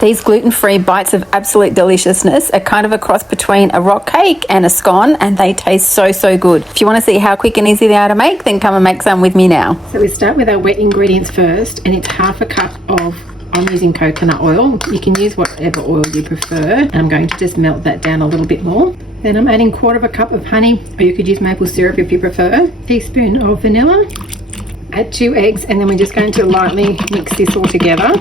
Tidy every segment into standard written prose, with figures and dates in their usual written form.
These gluten-free bites of absolute deliciousness are kind of a cross between a rock cake and a scone, and they taste so, so good. If you want to see how quick and easy they are to make, then come and make some with me now. So we start with our wet ingredients first, and it's half a cup of, I'm using coconut oil. You can use whatever oil you prefer. And I'm going to just melt that down a little bit more. Then I'm adding 1/4 cup of honey, or you could use maple syrup if you prefer. A teaspoon of vanilla. Add 2 eggs, and then we're just going to lightly mix this all together.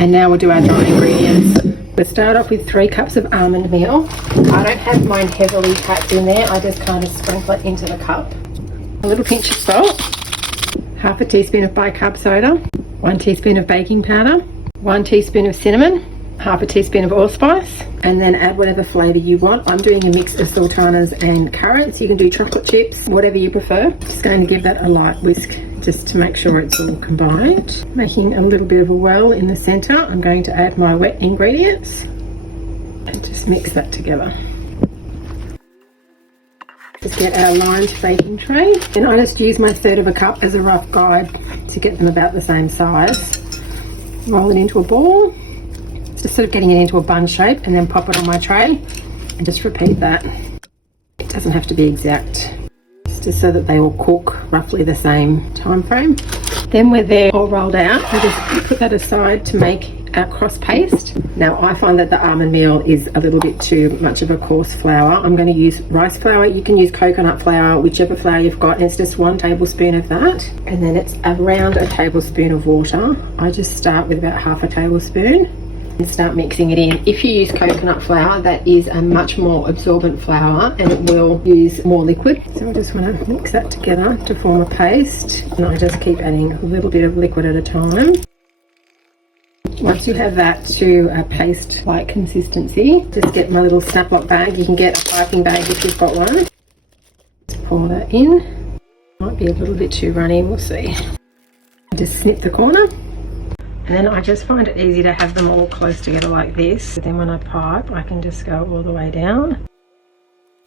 And now we'll do our dry ingredients. We'll start off with 3 cups of almond meal. I don't have mine heavily packed in there. I just kind of sprinkle it into the cup. A little pinch of salt. Half a teaspoon of Bi-Carb Soda. 1 teaspoon of baking powder. 1 teaspoon of cinnamon. Half a teaspoon of allspice. And then add whatever flavour you want. I'm doing a mix of sultanas and currants. You can do chocolate chips, whatever you prefer. Just going to give that a light whisk just to make sure it's all combined. Making a little bit of a well in the centre. I'm going to add my wet ingredients and just mix that together. Just get our lined baking tray. Then I just use my 1/3 cup as a rough guide to get them about the same size. Roll it into a ball. Just sort of getting it into a bun shape, and then pop it on my tray and just repeat that. It doesn't have to be exact. Just so that they all cook roughly the same time frame. Then when they're all rolled out, we just put that aside to make our cross paste. Now I find that the almond meal is a little bit too much of a coarse flour. I'm going to use rice flour. You can use coconut flour, whichever flour you've got, and it's just 1 tablespoon of that. And then it's around a tablespoon of water. I just start with about half a tablespoon and start mixing it in. If you use coconut flour, that is a much more absorbent flour and it will use more liquid. So I just want to mix that together to form a paste, and I just keep adding a little bit of liquid at a time. Once you have that to a paste-like consistency, just get my little snap-lock bag. You can get a piping bag if you've got one. Just pour that in. Might be a little bit too runny, we'll see. Just snip the corner. And then I just find it easy to have them all close together like this. Then when I pipe, I can just go all the way down.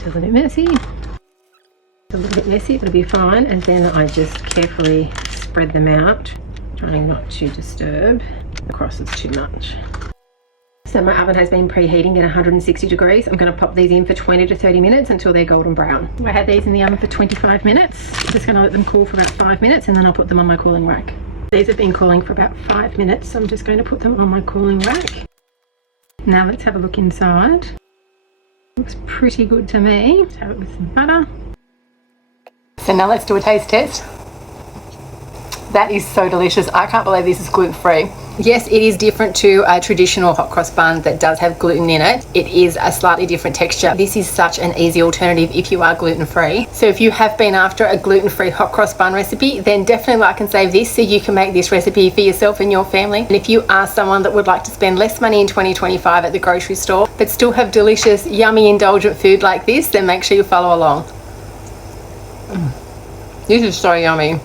It's a little bit messy. It's a little bit messy, it'll be fine. And then I just carefully spread them out, trying not to disturb the crosses too much. So my oven has been preheating at 160 degrees. I'm going to pop these in for 20 to 30 minutes until they're golden brown. I had these in the oven for 25 minutes. Just going to let them cool for about 5 minutes, and then I'll put them on my cooling rack. These have been cooling for about 5 minutes, so I'm just going to put them on my cooling rack. Now let's have a look inside. Looks pretty good to me. Let's have it with some butter. So now let's do a taste test. That is so delicious. I can't believe this is gluten-free. Yes, it is different to a traditional hot cross bun that does have gluten in it. It is a slightly different texture. This is such an easy alternative if you are gluten-free. So if you have been after a gluten-free hot cross bun recipe, then definitely like and save this so you can make this recipe for yourself and your family. And if you are someone that would like to spend less money in 2025 at the grocery store, but still have delicious, yummy, indulgent food like this, then make sure you follow along. This is so yummy.